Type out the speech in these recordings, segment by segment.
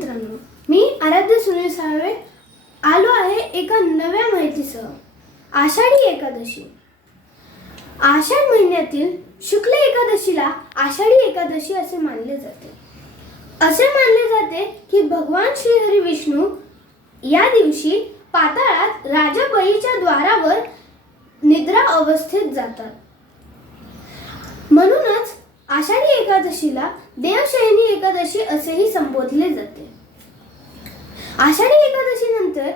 मित्रांनो, मी आराध्य सुनील साळवे आलो आहे एका नव्या माहितीसह. आषाढी एकादशी. आषाढ महिन्यातील शुक्ल एकादशीला आषाढी एकादशी असे मानले जाते. असे मानले जाते की भगवान श्रीहरी विष्णू या दिवशी पाताळात राजा बळीच्या द्वारावर निद्रा अवस्थेत जातात. म्हणूनच आषाढी एकादशीला देवशयनी एकादशी असेही संबोधले जाते. आषाढी एकादशी नंतर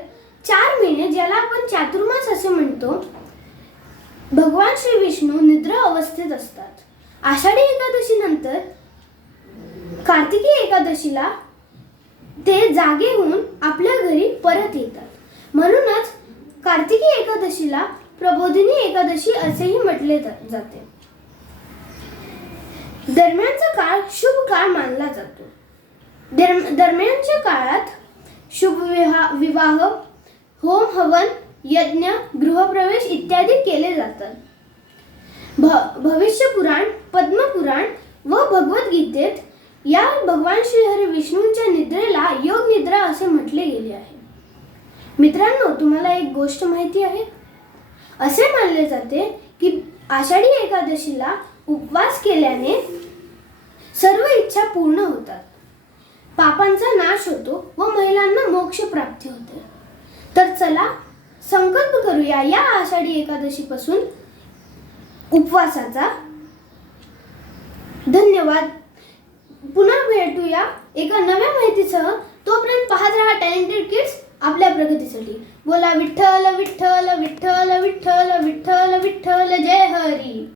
4 महिने, ज्याला आपण चातुर्मास असे म्हणतो, भगवान श्री विष्णू निद्रा अवस्थेत असतात. आषाढी एकादशी नंतर कार्तिकी एकादशीला ते जागे होऊन आपल्या घरी परत येतात. म्हणूनच कार्तिकी एकादशीला प्रबोधिनी एकादशी असेही म्हटले जाते. दरम्यानचा काळ शुभ काळ मानला जातो. दरम्यानच्या काळात शुभ विवाह, होम हवन, यज्ञ, गृहप्रवेश इत्यादी केले जातात. भविष्य पुराण, पद्मपुराण व भगवद्गीतेत या भगवान श्रीहरी विष्णूंच्या निद्रेला योग निद्रा असे म्हटले गेले आहे. मित्रांनो, तुम्हाला एक गोष्ट माहिती आहे? असे मानले जाते की आषाढी एकादशीला उपवास केल्याने सर्व इच्छा पूर्ण होतात, पापांचा नाश होतो व महिलांना मोक्ष प्राप्ती होते. तर चला संकल्प करूया या आषाढी एकादशीपासून उपवासाचा. धन्यवाद. पुन्हा भेटूया एका नव्या माहितीसह. तोपर्यंत पाहत राहा टॅलेंटेड किड्स, आपल्या प्रगतीसाठी. बोला विठ्ठल विठ्ठल विठ्ठल विठ्ठल विठ्ठल विठ्ठल, जय हरी.